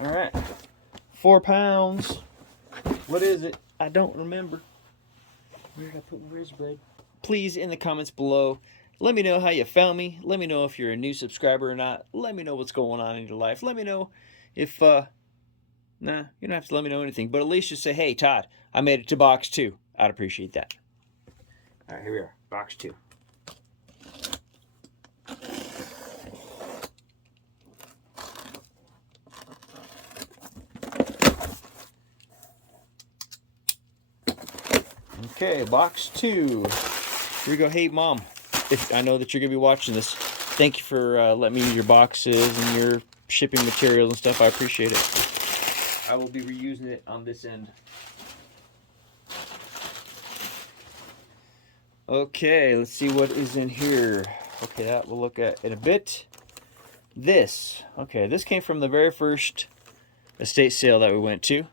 All right. 4 pounds. What is it? I don't remember. Where did I put my razor blade? Please, in the comments below, let me know how you found me. Let me know if you're a new subscriber or not. Let me know what's going on in your life. Let me know if, nah, you don't have to let me know anything, but at least just say, hey, Todd, I made it to box 2. I'd appreciate that. All right, here we are, box 2. Okay, box 2. Here we go. Hey, Mom, if I know that you're going to be watching this, thank you for letting me use your boxes and your shipping materials and stuff. I appreciate it. I will be reusing it on this end. Okay, let's see what is in here. Okay, that we'll look at in a bit. This came from the very first estate sale that we went to,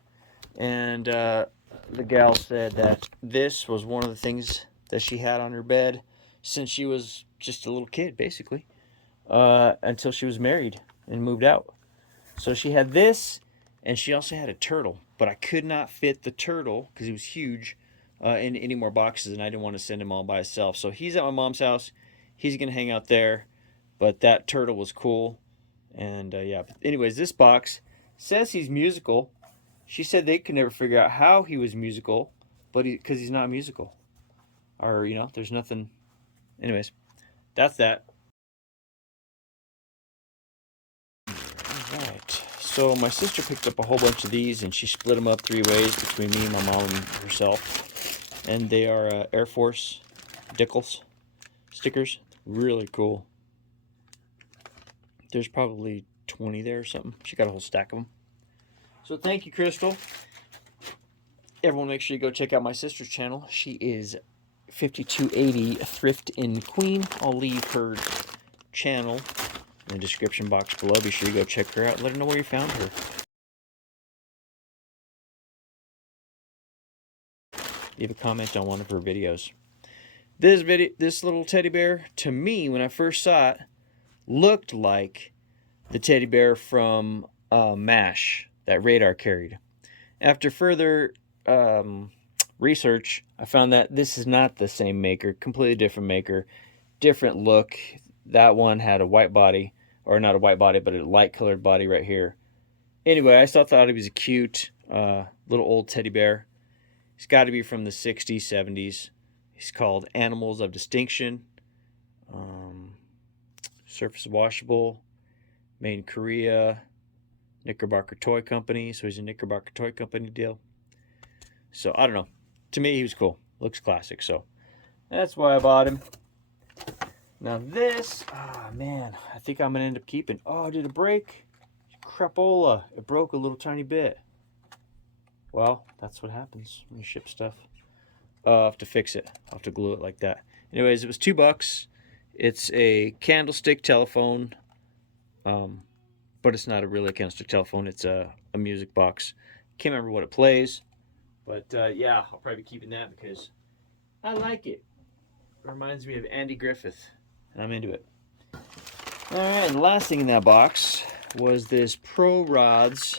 and the gal said that this was one of the things that she had on her bed since she was just a little kid, basically, until she was married and moved out. So she had this, and she also had a turtle, but I could not fit the turtle because he was huge in any more boxes, and I didn't want to send him all by himself. So he's at my mom's house. He's gonna hang out there, but that turtle was cool. And yeah, but anyways, this box says he's musical. She said they could never figure out how he was musical, but because he's not musical, or there's nothing. Anyways, that's that. All right. So my sister picked up a whole bunch of these, and she split them up 3 ways between me, my mom, and herself. And they are Air Force Dickles stickers. Really cool. There's probably 20 there or something. She got a whole stack of them. So thank you, Crystal. Everyone, make sure you go check out my sister's channel. She is 5280 Thrift in Queen. I'll leave her channel in the description box below. Be sure you go check her out. Let her know where you found her. Leave a comment on one of her videos. This little teddy bear, to me, when I first saw it, looked like the teddy bear from MASH that Radar carried. After further research, I found that this is not the same maker, completely different maker, different look. That one had a white body, or not a white body, but a light colored body right here. Anyway, I still thought he was a cute little old teddy bear. He's got to be from the 60s, 70s. He's called Animals of Distinction. Surface washable, made in Korea, Knickerbocker Toy Company. So he's a Knickerbocker Toy Company deal. So I don't know. To me, he was cool. Looks classic. So that's why I bought him. Now this, man, I think I'm gonna end up keeping. Oh, did it break? Crapola! It broke a little tiny bit. Well, that's what happens when you ship stuff. I'll have to fix it. I'll have to glue it like that. Anyways, it was $2. It's a candlestick telephone, but it's not really a candlestick telephone. It's a music box. Can't remember what it plays, but yeah, I'll probably be keeping that because I like it. It reminds me of Andy Griffith, and I'm into it. All right, and the last thing in that box was this Pro Rods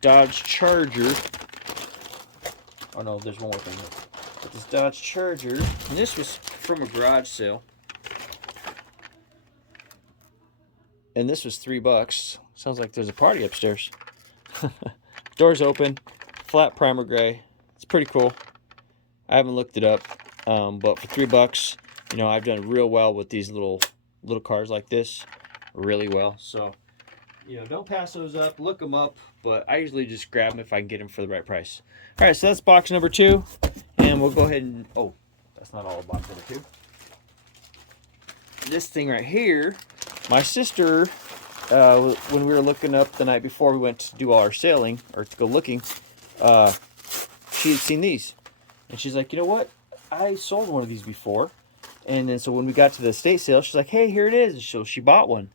Dodge Charger. Oh no, there's one more thing. But this Dodge Charger, and this was from a garage sale. And this was $3. Sounds like there's a party upstairs. Doors open, flat primer gray. It's pretty cool. I haven't looked it up, but for $3, I've done real well with these little cars like this, really well. So, don't pass those up. Look them up, but I usually just grab them if I can get them for the right price. All right, so that's box number 2, and we'll go ahead and that's not all of box number 2. This thing right here, my sister, when we were looking up the night before we went to do all our sailing, or to go looking, she had seen these. And she's like, you know what? I sold one of these before. And then so when we got to the estate sale, she's like, hey, here it is. So she bought one.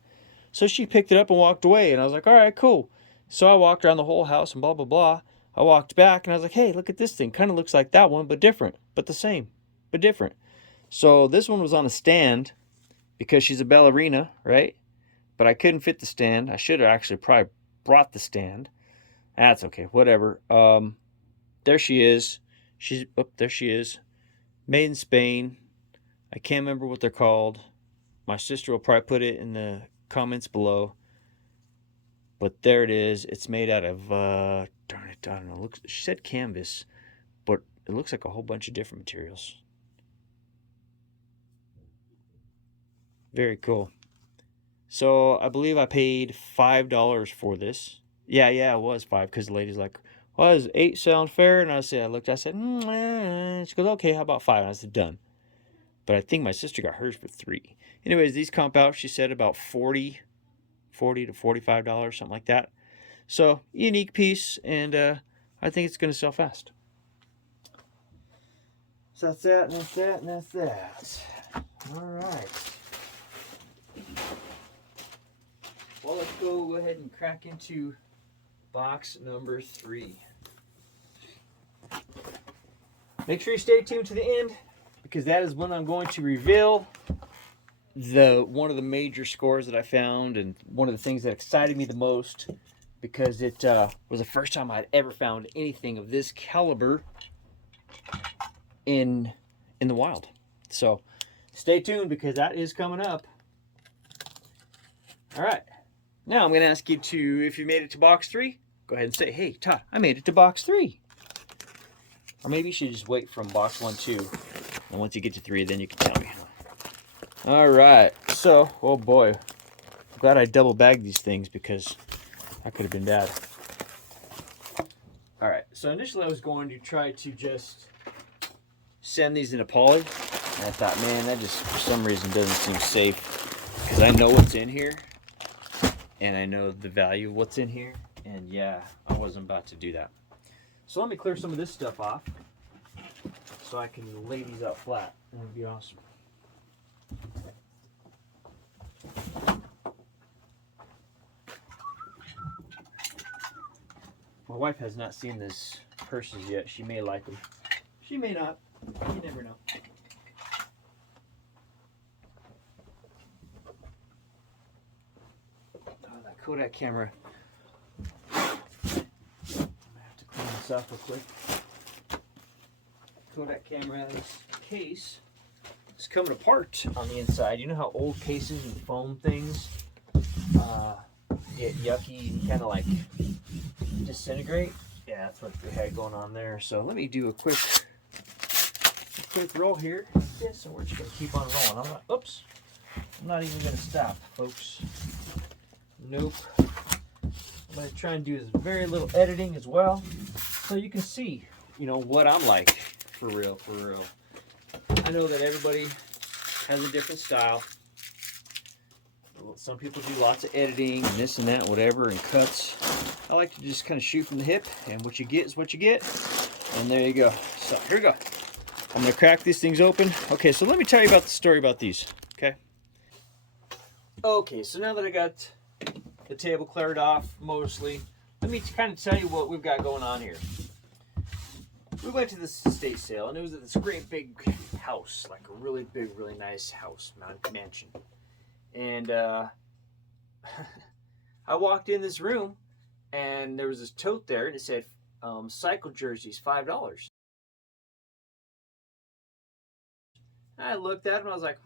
So she picked it up and walked away. And I was like, all right, cool. So I walked around the whole house and blah, blah, blah. I walked back and I was like, hey, look at this thing. Kind of looks like that one, but different. But the same, but different. So this one was on a stand because she's a ballerina, right? But I couldn't fit the stand. I should have actually probably brought the stand. That's okay, whatever. There she is. There she is. Made in Spain. I can't remember what they're called. My sister will probably put it in the comments below. But there it is. It's made out of darn it, I don't know. She said canvas, but it looks like a whole bunch of different materials. Very cool. So I believe I paid $5 for this. Yeah, it was $5 because the lady's like, "Well, does 8 sound fair?" And I said, she goes, "Okay, how about 5?" And I said, "Done." But I think my sister got hers for $3. Anyways, these comp out, she said about $40 to $45, something like that. So unique piece, and I think it's gonna sell fast. So that's that, and that's that, and that's that. All right. Well, let's go ahead and crack into box number 3. Make sure you stay tuned to the end, because that is when I'm going to reveal one of the major scores that I found, and one of the things that excited me the most, because it was the first time I'd ever found anything of this caliber in the wild. So stay tuned, because that is coming up. All right. Now I'm going to ask you to, if you made it to box 3, go ahead and say, "Hey, Todd, I made it to box 3. Or maybe you should just wait from box 1, 2. And once you get to 3, then you can tell me. All right. So, oh boy. I'm glad I double bagged these things, because that could have been bad. All right. So initially I was going to try to just send these in a poly. And I thought, man, that just for some reason doesn't seem safe, because I know what's in here. And I know the value of what's in here. And yeah, I wasn't about to do that. So let me clear some of this stuff off, so I can lay these out flat. That would be awesome. My wife has not seen this purses yet. She may like them. She may not. You never know. Oh, that Kodak camera. I'm gonna have to clean this up real quick. Kodak camera, this case is coming apart on the inside. You know how old cases and foam things get yucky and kind of like disintegrate? Yeah, that's what we had going on there. So let me do a quick roll here like this, and we're just gonna keep on rolling. I'm not even gonna stop, folks. Nope. I'm gonna try and do as very little editing as well, so you can see, what I'm like for real. I know that everybody has a different style. Some people do lots of editing and this and that, whatever, and cuts. I like to just kind of shoot from the hip, and what you get is what you get. And there you go. So here we go. I'm gonna crack these things open. Okay, so let me tell you about the story about these. Okay, so now that I got the table cleared off mostly, let me kind of tell you what we've got going on here. We went to this estate sale, and it was at this great big house, like a really big, really nice house, mansion. And I walked in this room, and there was this tote there, and it said, cycle jerseys, $5. I looked at them, and I was like,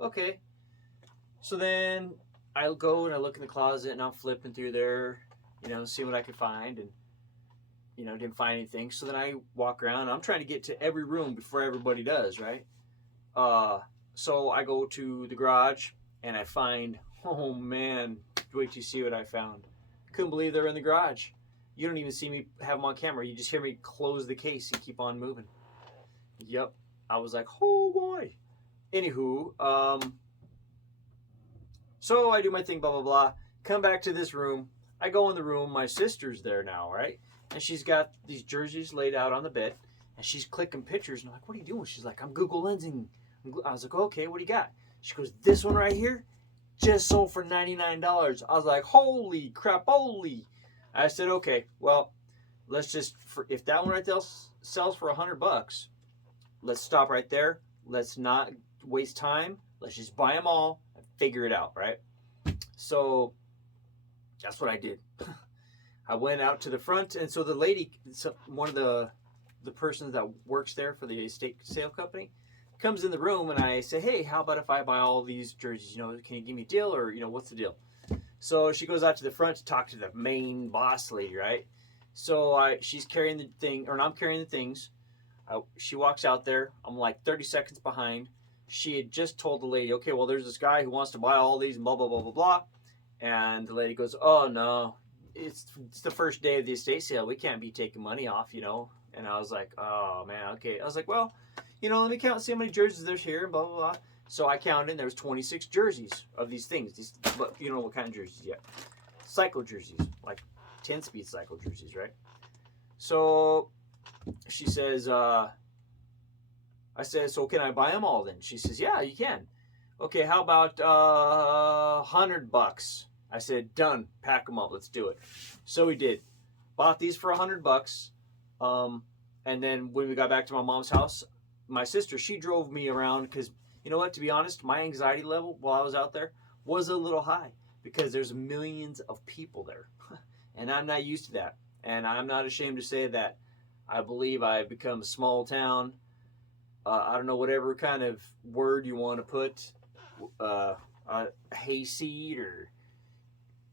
okay. So then I go and I look in the closet, and I'm flipping through there, see what I could find, and didn't find anything. So then I walk around, and I'm trying to get to every room before everybody does, right? So I go to the garage, and I find, oh man, wait till you see what I found. Couldn't believe they're in the garage. You don't even see me have them on camera. You just hear me close the case and keep on moving. Yep. I was like, oh boy. Anywho, so I do my thing, blah, blah, blah. Come back to this room. I go in the room. My sister's there now, right? And she's got these jerseys laid out on the bed. And she's clicking pictures. And I'm like, what are you doing? She's like, I'm Google Lensing. I was like, okay, what do you got? She goes, this one right here just sold for $99. I was like, holy crap, holy. I said, okay, well, let's just, if that one right there sells for $100, let's stop right there. Let's not waste time. Let's just buy them all and figure it out, right? So that's what I did. I went out to the front, and so the lady, one of the persons that works there for the estate sale company, comes in the room, and I say, hey, how about if I buy all these jerseys? You know, can you give me a deal, or what's the deal? So she goes out to the front to talk to the main boss lady, right? So she's carrying the thing, or I'm carrying the things. She walks out there. I'm like 30 seconds behind. She had just told the lady, okay, well, there's this guy who wants to buy all these, and blah, blah, blah, blah, blah. And the lady goes, oh, no, it's the first day of the estate sale. We can't be taking money off, And I was like, oh, man, okay. I was like, well, let me count and see how many jerseys there's here, blah, blah, blah. So I counted, and there was 26 jerseys of these things. But you don't know what kind of jerseys yet. Cycle jerseys, like 10-speed cycle jerseys, right? So she says, I said, so can I buy them all then? She says, yeah, you can. Okay, how about $100? I said, done. Pack them up. Let's do it. So we did. Bought these for $100. And then when we got back to my mom's house, my sister, she drove me around because, you know what, to be honest, my anxiety level while I was out there was a little high because there's millions of people there. And I'm not used to that. And I'm not ashamed to say that I believe I've become a small town. I don't know, whatever kind of word you want to put, hayseed or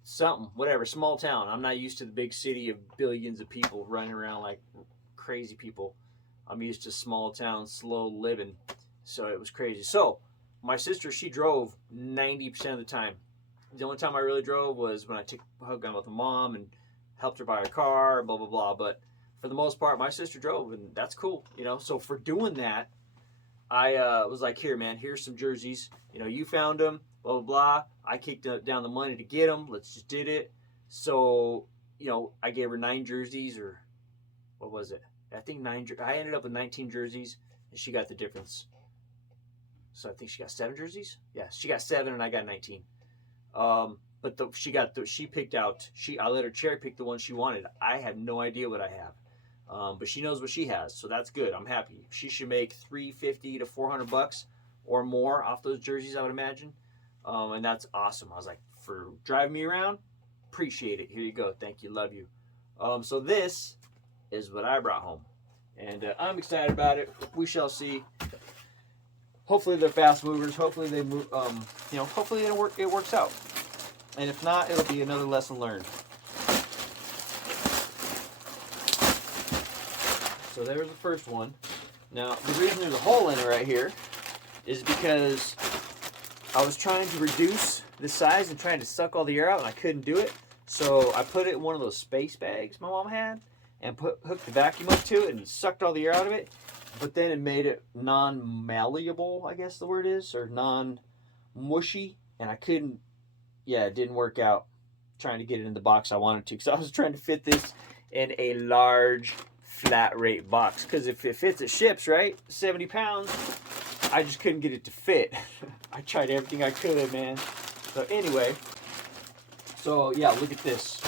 something, whatever, small town. I'm not used to the big city of billions of people running around like crazy people. I'm used to small town, slow living. So it was crazy. So my sister, she drove 90% of the time. The only time I really drove was when I took a hug on with my mom and helped her buy a car, blah, blah, blah. But for the most part, my sister drove, and that's cool, So for doing that, I was like, here, man, here's some jerseys. You found them, blah, blah, blah. I kicked down the money to get them. Let's just did it. So, I gave her 9 jerseys, or what was it? I think 9. I ended up with 19 jerseys, and she got the difference. So I think she got 7 jerseys. Yeah, she got 7, and I got 19. But she picked out. I let her cherry pick the one she wanted. I have no idea what I have, but she knows what she has, so that's good. I'm happy. She should make $350 to $400 or more off those jerseys, I would imagine, and that's awesome. I was like, for driving me around, appreciate it. Here you go. Thank you. Love you. So this is what I brought home, and I'm excited about it. We shall see. Hopefully they're fast movers. Hopefully they move. Hopefully it works out. And if not, it'll be another lesson learned. So there's the first one. Now the reason there's a hole in it right here is because I was trying to reduce the size and trying to suck all the air out, and I couldn't do it. So I put it in one of those space bags my mom had, and hooked the vacuum up to it and sucked all the air out of it. But then it made it non-malleable, I guess the word is, or non-mushy, and I couldn't, it didn't work out trying to get it in the box I wanted to, because I was trying to fit this in a large flat rate box, because if it fits, it ships, right? 70 pounds, I just couldn't get it to fit. I tried everything I could, man. So anyway, yeah, look at this.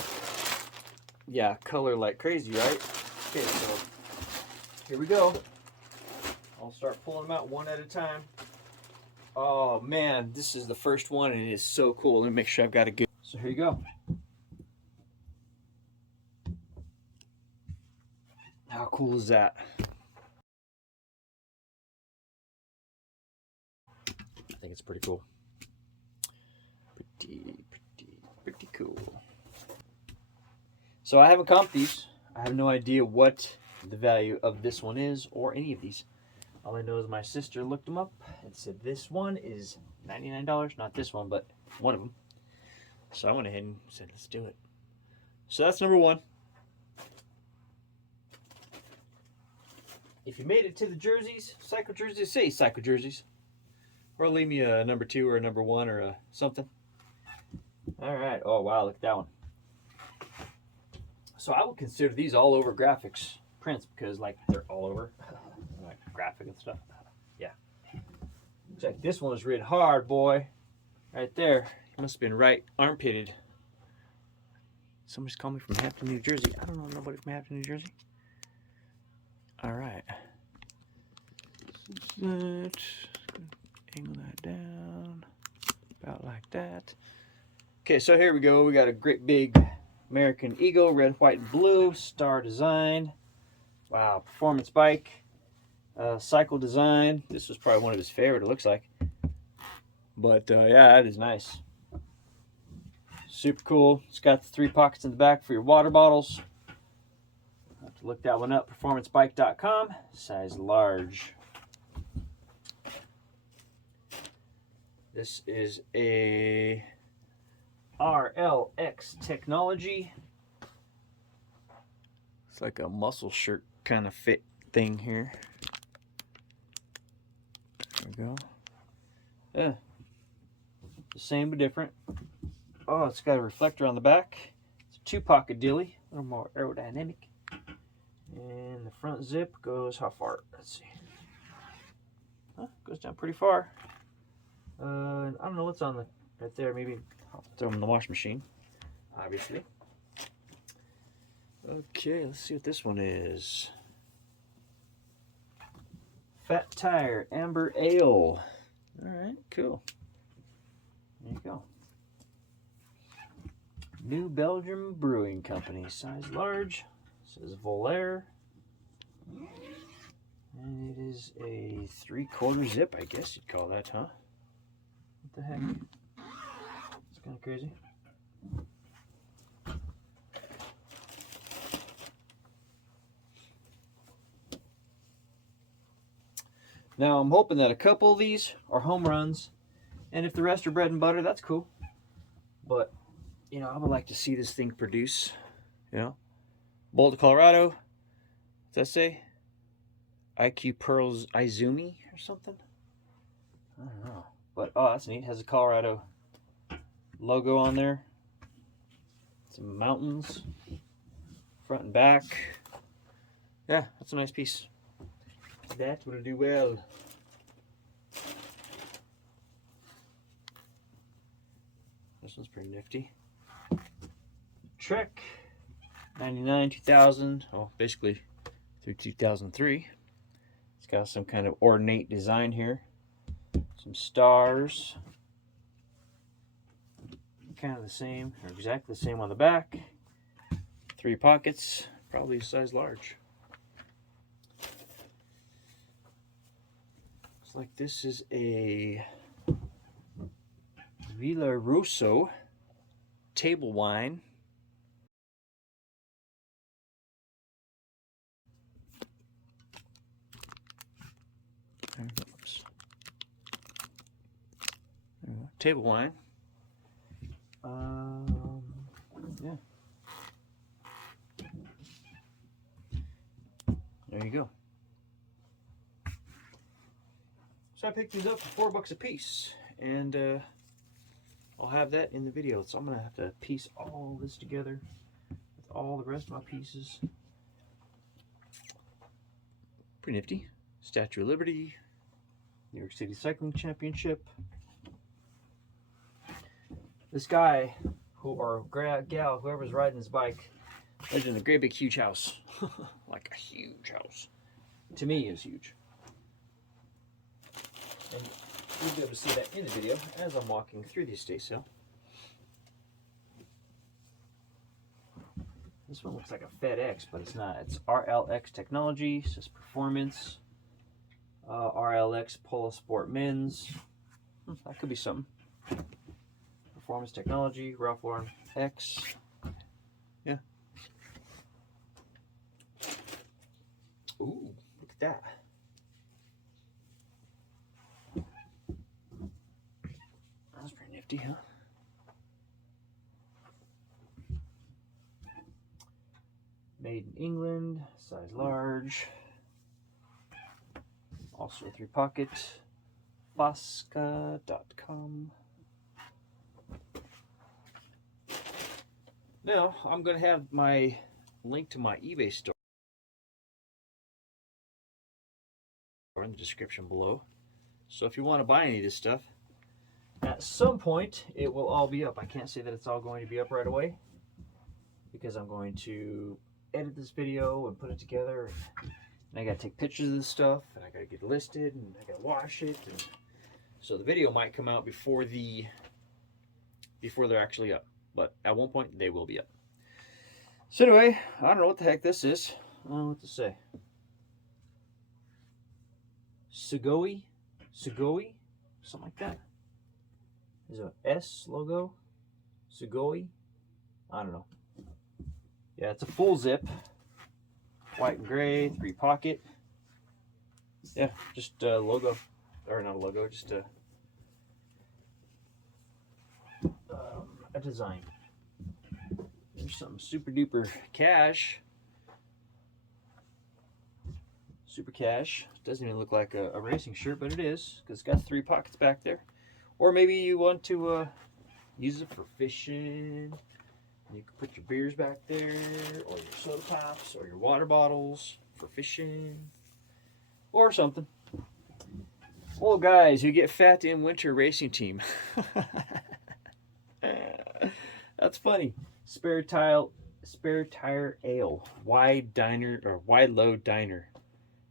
Yeah, color like crazy, right? Okay, so here we go. I'll start pulling them out one at a time. Oh man, this is the first one, and it is so cool. Let me make sure I've got a good. So here you go. How cool is that? I think it's pretty cool. Pretty cool. So I haven't comped these. I have no idea what the value of this one is, or any of these. All I know is my sister looked them up and said this one is $99. Not this one, but one of them. So I went ahead and said, let's do it. So that's number 1. If you made it to the jerseys, cycle jerseys, say cycle jerseys. Or leave me a number 2 or a number 1 or a something. All right. Oh, wow. Look at that one. So I would consider these all over graphics prints, because like they're all over. Like graphic and stuff. Yeah. Check, this one was written hard, boy. Right there. It must have been right armpitted. Somebody's calling me from Hampton, New Jersey. I don't know nobody from Hampton, New Jersey. All right. Angle that down. About like that. Okay, so here we go. We got a great big American Eagle, red, white, and blue, star design. Wow, performance bike, cycle design. This was probably one of his favorite, it looks like. But yeah, that is nice. Super cool. It's got the 3 pockets in the back for your water bottles. I'll have to look that one up. Performancebike.com, size large. This is a RLX technology. It's like a muscle shirt kind of fit thing here. There we go. Yeah. The same but different. Oh, it's got a reflector on the back. It's a 2-pocket dealie, a little more aerodynamic. And the front zip goes how far? Let's see. Goes down pretty far. I don't know what's on the right there. Maybe I'll throw them in the washing machine, obviously. Okay, let's see what this one is. Fat Tire Amber Ale. All right, cool. There you go. New Belgium Brewing Company, size large. Says Volair. And it is a 3/4 zip, I guess you'd call that, huh? What the heck? It's kind of crazy. Now I'm hoping that a couple of these are home runs, and if the rest are bread and butter, that's cool. But you know, I would like to see this thing produce. You know, Boulder, Colorado. What's that say? IQ Pearls Izumi or something? I don't know. But oh, that's neat. It has a Colorado logo on there. Some mountains, front and back. Yeah, that's a nice piece. That will do well. This one's pretty nifty. Trek 99, 2000. Oh, basically through 2003. It's got some kind of ornate design here. Some stars. Kind of the same, or exactly the same on the back. 3 pockets, probably size large. Looks like this is a Villa Rosso table wine. Oops. Table wine. Yeah. There you go. So I picked these up for $4 a piece, and I'll have that in the video. So I'm gonna have to piece all this together with all the rest of my pieces. Pretty nifty. Statue of Liberty, New York City Cycling Championship. This guy, or gal, whoever's riding his bike, lives in a great big huge house. Like a huge house. To me, it's huge. And you'll be able to see that in the video as I'm walking through the estate sale. This one looks like a FedEx, but it's not. It's RLX technology. It says performance. RLX Polo Sport Men's. That could be something. Performance technology, Ralph Lauren X. Yeah. Ooh, look at that. That's pretty nifty, huh? Made in England, size large. Also a 3-pocket. Fosca.com. Now, I'm going to have my link to my eBay store in the description below. So if you want to buy any of this stuff, at some point it will all be up. I can't say that it's all going to be up right away because I'm going to edit this video and put it together. And I got to take pictures of this stuff, and I got to get it listed, and I got to wash it. And so the video might come out before they're actually up. But at one point, they will be up. So anyway, I don't know what the heck this is. I don't know what to say. Sugoi? Something like that. Is it an S logo? Sugoi? I don't know. Yeah, it's a full zip. White and gray, 3 pocket. Yeah, just a logo. Or not a logo, just a design. There's something super duper cash. Super cash. Doesn't even look like a racing shirt, but it is, because it's got 3 pockets back there. Or maybe you want to use it for fishing. You can put your beers back there, or your soda pops, or your water bottles for fishing, or something. Well, guys who get fat in winter racing team. That's funny. Spare tire ale, wide load diner.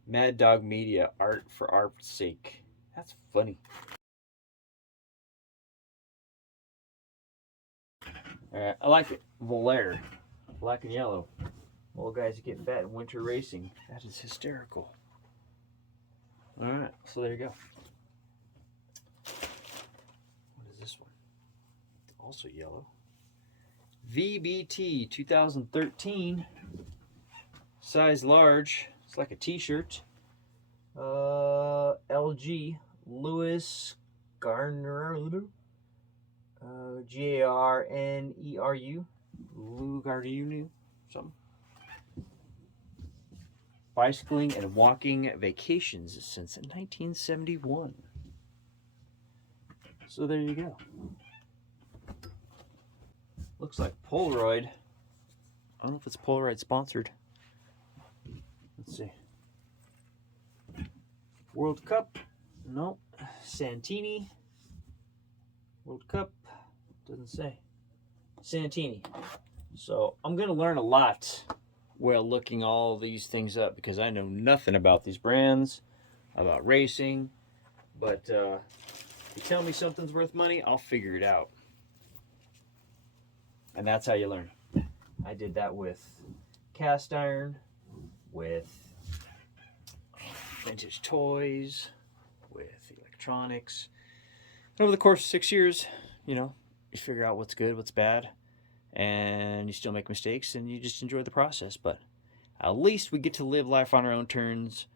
Mad Dog Media, art for art's sake. That's funny. Alright, I like it. Volair, black and yellow. Well, guys, you get fat in winter racing. That is hysterical. Alright, so there you go. What is this one? It's also yellow. VBT 2013. Size large. It's like a t-shirt. LG Lewis Garner. Garneru. Lou Garneru. Something. Bicycling and walking vacations since 1971. So there you go. Looks like Polaroid. I don't know if it's Polaroid sponsored. Let's see. World Cup. No. Santini. World Cup. Doesn't say. Santini. So I'm going to learn a lot while looking all these things up, because I know nothing about these brands, about racing. But if you tell me something's worth money, I'll figure it out. And that's how you learn. I did that with cast iron, with vintage toys, with electronics. And over the course of 6 years, you figure out what's good, what's bad, and you still make mistakes, and you just enjoy the process. But at least we get to live life on our own terms,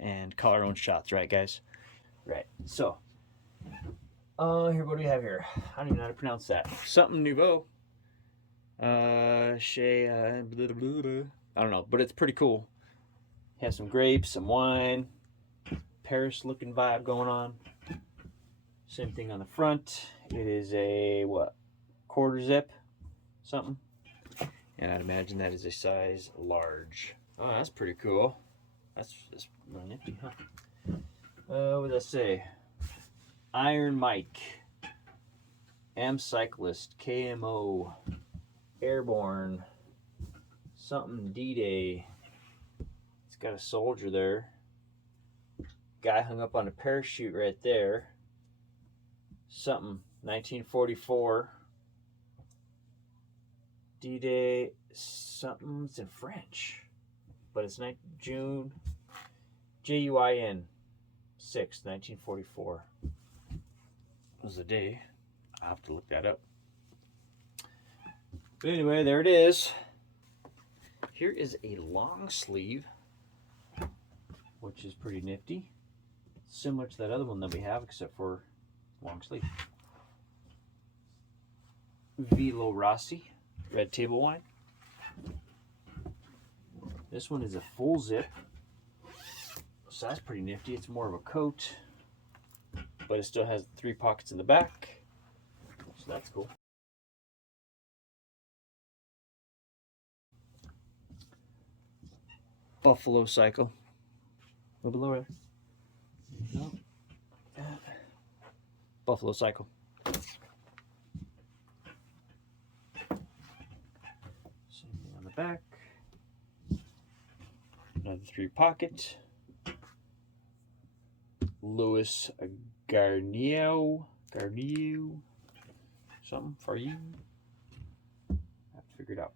and call our own shots, right, guys? Right. So, here, what do we have here? I don't even know how to pronounce that. Something nouveau. I don't know, but it's pretty cool. Has some grapes, some wine, Paris looking vibe going on. Same thing on the front. It is a quarter zip, something. And I'd imagine that is a size large. Oh, that's pretty cool. That's really nifty, huh? What does that say? Iron Mike, Am Cyclist, KMO, Airborne, something D-Day. It's got a soldier there. Guy hung up on a parachute right there. Something 1944. D-Day, something. It's in French, but it's June. JUIN 6, 1944. Was the day. I'll have to look that up. But anyway, there it is. Here is a long sleeve, which is pretty nifty. Similar to that other one that we have, except for long sleeve. Velo Rossi, red table wine. This one is a full zip. So that's pretty nifty. It's more of a coat, but it still has 3 pockets in the back. So that's cool. Buffalo Cycle. A little below there. No. Buffalo Cycle. Same thing on the back. Another 3 pocket. Louis Garneau. Something for you. I have to figure it out.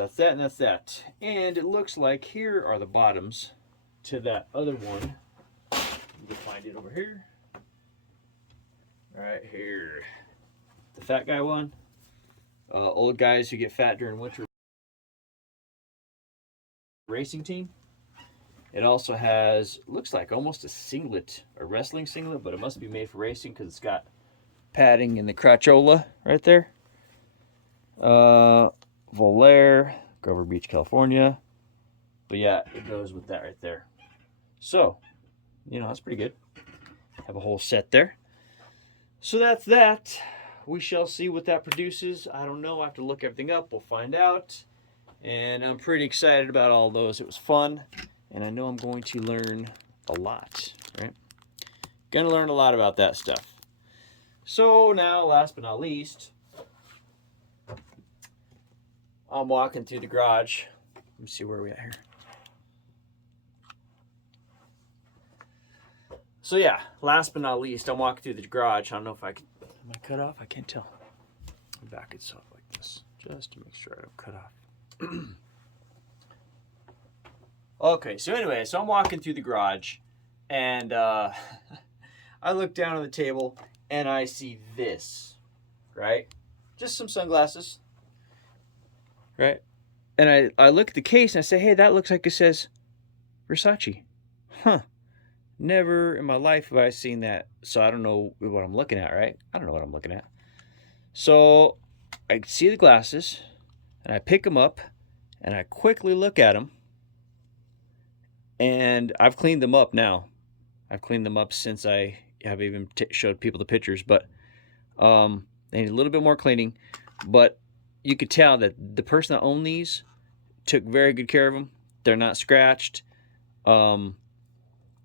that's that, and that's that. And it looks like here are the bottoms to that other one. You can find it over here. Right here. The fat guy one. Old guys who get fat during winter racing team. It also has, looks like almost a singlet, a wrestling singlet, but it must be made for racing because it's got padding in the crotchola right there. Volaire, Grover Beach, California. But yeah, it goes with that right there. So, that's pretty good. Have a whole set there. So that's that. We shall see what that produces. I don't know. I have to look everything up. We'll find out. And I'm pretty excited about all those. It was fun. And I know I'm going to learn a lot, right? Going to learn a lot about that stuff. So now, last but not least, I'm walking through the garage. Let me see where we at here. So yeah, last but not least, I'm walking through the garage. I don't know if I can, am I cut off? I can't tell. I'll back it up like this, just to make sure I don't cut off. Okay, so anyway, so I'm walking through the garage, and I look down on the table, and I see this, right? Just some sunglasses, right? And I look at the case, and I say, hey, that looks like it says Versace. Huh. Never in my life have I seen that, so I don't know what I'm looking at, right? I don't know what I'm looking at. So I see the glasses, and I pick them up, and I quickly look at them, and I've cleaned them up now. I've cleaned them up since I have even showed people the pictures, but they need a little bit more cleaning. But you could tell that the person that owned these took very good care of them. They're not scratched.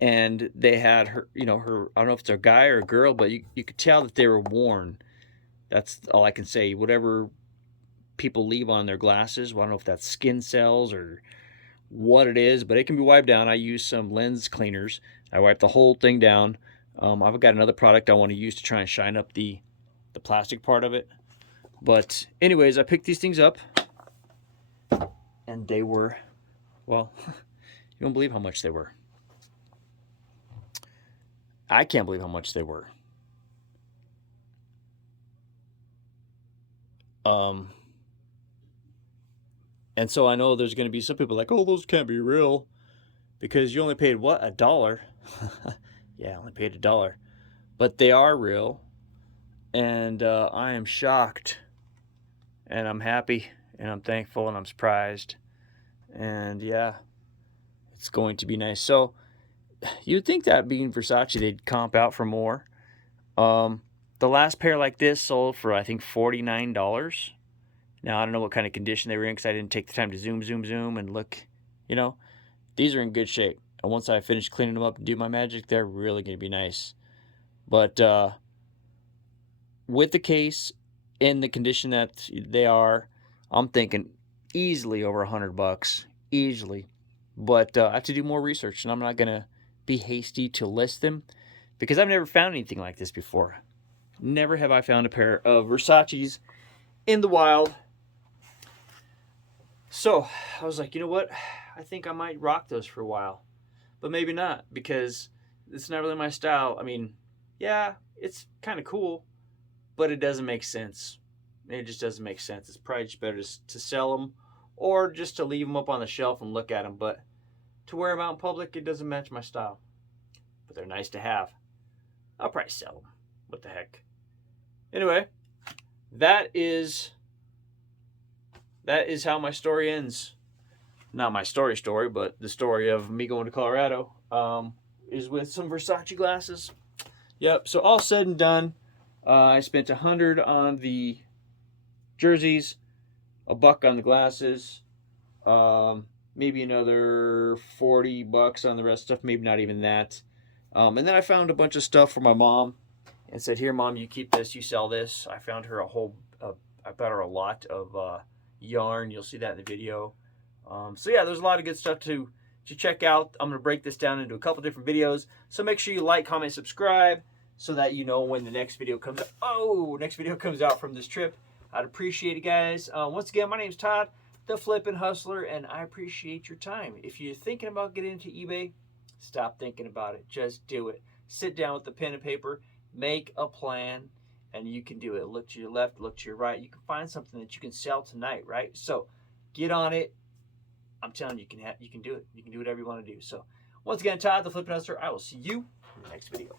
And they had her, I don't know if it's a guy or a girl, but you could tell that they were worn. That's all I can say. Whatever people leave on their glasses, well, I don't know if that's skin cells or what it is, but it can be wiped down. I use some lens cleaners. I wipe the whole thing down. I've got another product I want to use to try and shine up the plastic part of it. But anyways, I picked these things up, and they were, well, you don't believe how much they were. I can't believe how much they were. And so I know there's going to be some people like, oh, those can't be real because you only paid what, $1? Yeah, I only paid $1, but they are real, and I am shocked, and I'm happy, and I'm thankful, and I'm surprised, and yeah, it's going to be nice. So you'd think that being Versace, they'd comp out for more. The last pair like this sold for, I think, $49. Now, I don't know what kind of condition they were in because I didn't take the time to zoom, and look. These are in good shape. And once I finish cleaning them up and do my magic, they're really going to be nice. But with the case in the condition that they are, I'm thinking easily over $100, easily. But I have to do more research, and I'm not going to be hasty to list them because I've never found anything like this before. Never have I found a pair of Versace's in the wild. So I was like, you know what? I think I might rock those for a while, but maybe not because it's not really my style. I mean, yeah, it's kind of cool, but it doesn't make sense. It just doesn't make sense. It's probably just better to sell them or just to leave them up on the shelf and look at them. But to wear them out in public, it doesn't match my style. But they're nice to have. I'll probably sell them. What the heck? Anyway, that is how my story ends. Not my story, but the story of me going to Colorado is with some Versace glasses. Yep, so all said and done, I spent $100 on the jerseys, $1 on the glasses, maybe another $40 on the rest of stuff, maybe not even that. And then I found a bunch of stuff for my mom and said, here, Mom, you keep this, you sell this. I found her I bought her a lot of yarn. You'll see that in the video. So yeah, there's a lot of good stuff to check out. I'm going to break this down into a couple different videos. So make sure you like, comment, subscribe so that you know when the next video comes out. Next video comes out from this trip. I'd appreciate it, guys. Once again, my name's Todd. the Flippin' Hustler, and I appreciate your time. If you're thinking about getting into eBay, stop thinking about it. Just do it. Sit down with a pen and paper, make a plan, and you can do it. Look to your left, look to your right. You can find something that you can sell tonight, right? So get on it. I'm telling you, you can do it. You can do whatever you want to do. So once again, Todd, the Flippin' Hustler, I will see you in the next video.